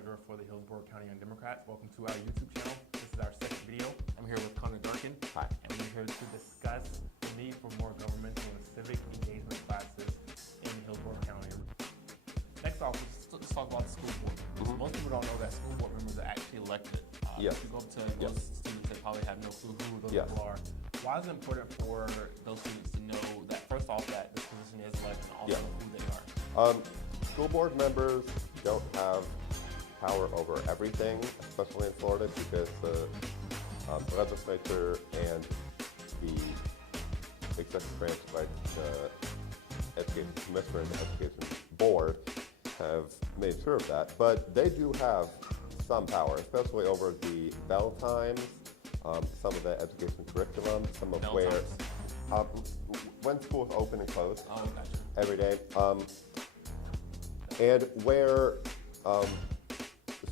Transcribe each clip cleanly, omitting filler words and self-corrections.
Treasurer for the Hillsborough County Young Democrats. Welcome to our YouTube channel. This is our second video. I'm here with Conor Darken. Hi. And we're here to discuss the need for more governmental and civic engagement classes in Hillsborough County. Next off, let's talk about the school board. Mm-hmm. Most people don't know that school board members are actually elected. Yes. If you go up to most students, they probably have no clue who those Yes. people are. Why is it important for those students to know that, first off, that this position is elected and also who they are? School board members don't have power over everything, especially in Florida, because the legislature and the executive branch, like the education commissioner and the education board, have made sure of that. But they do have some power, especially over the bell times, some of the education curriculum, some of when schools open and close every day, and where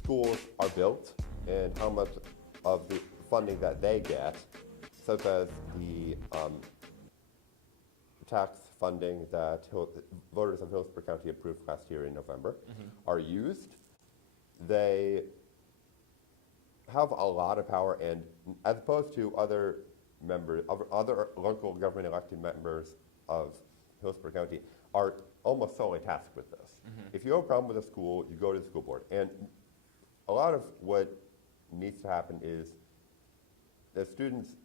schools are built and how much of the funding that they get, such as the tax funding that voters of Hillsborough County approved last year in November, are used. They have a lot of power, and as opposed to other members, other local government elected members of Hillsborough County, are almost solely tasked with this. If you have a problem with a school, you go to the school board. And a lot of what needs to happen is that students,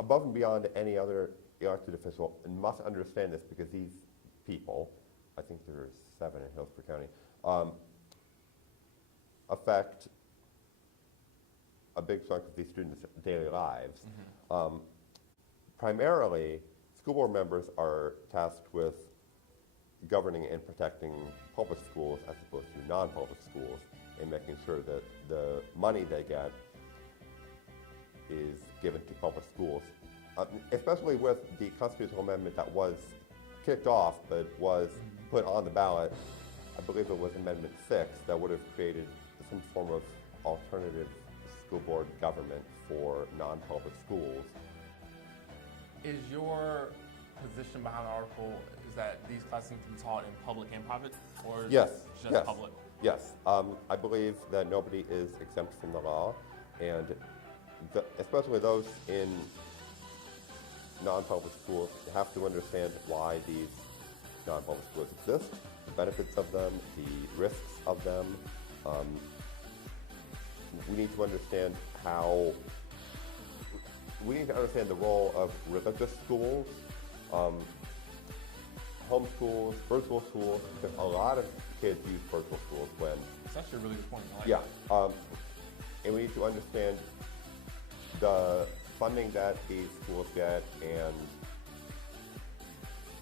above and beyond any other elected official, must understand this, because these people, I think there are 7 in Hillsborough County, affect a big chunk of these students' daily lives. Primarily, school board members are tasked with governing and protecting public schools as opposed to non-public schools, and making sure that the money they get is given to public schools, especially with the constitutional amendment that was kicked off but was put on the ballot. I believe it was Amendment 6 that would have created some form of alternative school board government for non-public schools. Is your position behind the article is that these classes need to be taught in public and private, or Yes. just Yes. public? Yes. I believe that nobody is exempt from the law, and especially those in non-public schools have to understand why these non-public schools exist, the benefits of them, the risks of them. We need to understand the role of religious schools, home schools, virtual schools, because a lot of kids use virtual schools when... It's actually a really good point. I like that. And we need to understand the funding that these schools get and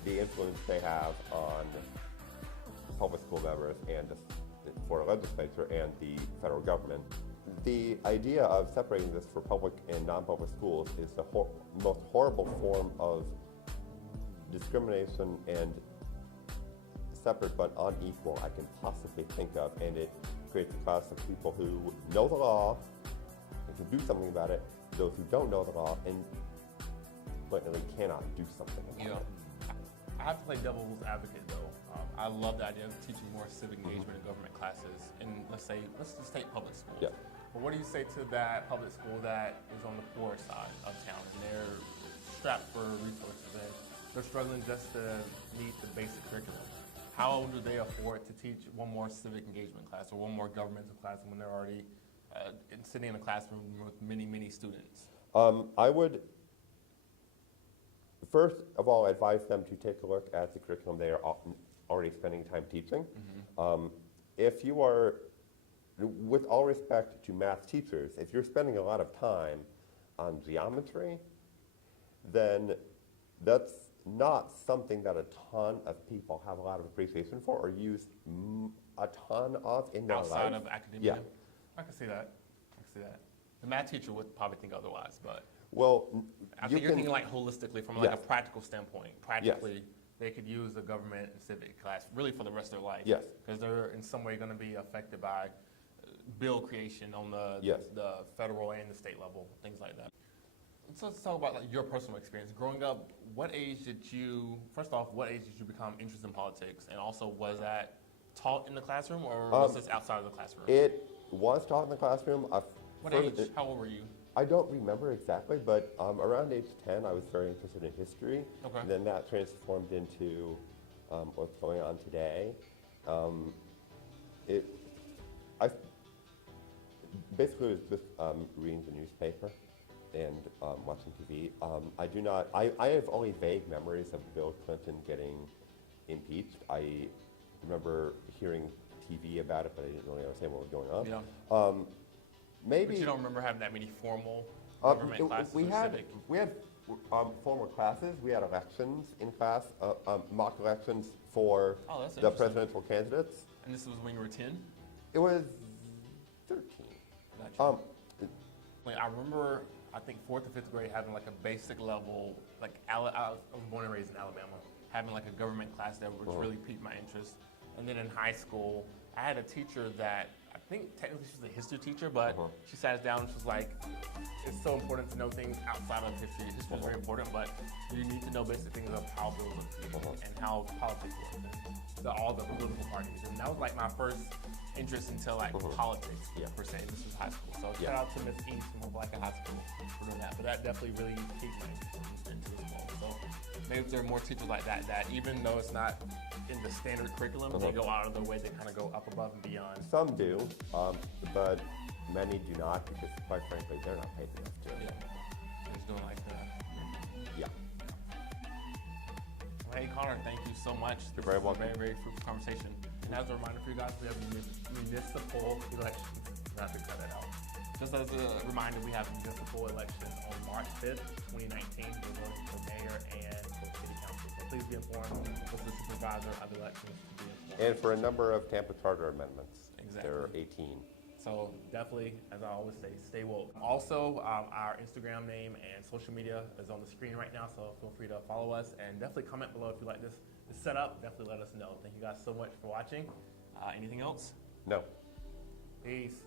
the influence they have on public school members and for the legislature and the federal government. The idea of separating this for public and non-public schools is the most horrible form of discrimination and separate but unequal I can possibly think of, and it creates a class of people who know the law and can do something about it, those who don't know the law and blatantly cannot do something about it. I have to play devil's advocate though. I love the idea of teaching more civic engagement in government classes. And let's just take public schools. Yeah. But what do you say to that public school that is on the poor side of town and they're strapped for resources and they're struggling just to meet the basic curriculum? How do they afford to teach one more civic engagement class or one more governmental class when they're already sitting in a classroom with many, many students? I would first of all advise them to take a look at the curriculum they are already spending time teaching. If you are, with all respect to math teachers, if you're spending a lot of time on geometry, then that's not something that a ton of people have a lot of appreciation for or use a ton of in their life. Outside of academia? Yeah. I can see that. The math teacher would probably think otherwise, but well, I think you're thinking like holistically from like a practical standpoint. Practically, they could use the government and civic class really for the rest of their life. Yes. Because they're in some way going to be affected by bill creation on the federal and the state level, things like that. So let's talk about like your personal experience. Growing up, what age did you become interested in politics? And also, was that taught in the classroom, or was this outside of the classroom? It was taught in the classroom. What age? How old were you? I don't remember exactly, but around age 10, I was very interested in history. Okay. And then that transformed into what's going on today. I basically was just reading the newspaper and watching TV. I have only vague memories of Bill Clinton getting impeached. I remember hearing TV about it, but I didn't really understand what was going on. Yeah. Maybe. But you don't remember having that many formal government classes we or had civic? we had formal classes. We had elections in class, mock elections for Oh, that's the interesting. presidential candidates. And this was when you were 10? It was 13. Gotcha. I remember, I think 4th or 5th grade having like a basic level, like I was born and raised in Alabama, having like a government class that which really piqued my interest. And then in high school, I had a teacher that I think technically she was a history teacher, but she sat us down and she was like, it's so important to know things outside of history. History is very important, but you need to know basic things of how bills are people and how politics work and all the political parties. And that was like my first interest into like politics per se. This was high school. So shout out to Miss East from Opelika High School for doing that. But that definitely really piqued my interest into this role. So maybe if there are more teachers like that, that even though it's not in the standard curriculum, they go out of their way to kind of go up above and beyond. Some do, but many do not because, quite frankly, they're not paid enough to. Yeah, they're just doing like that. Yeah. Well, hey, Conor, thank you so much. You're very welcome. Very, very fruitful conversation. And as a reminder for you guys, we have municipal elections. Not to cut that out. Just as a reminder, we have municipal elections on March 5th, 2019. We're voting for mayor and for city council. So please be informed with the supervisor of elections to be informed. And for a number of Tampa Charter amendments. Exactly. There are 18. So definitely, as I always say, stay woke. Also, our Instagram name and social media is on the screen right now, so feel free to follow us and definitely comment below if you like this setup. Definitely let us know. Thank you guys so much for watching. Anything else? No. Peace.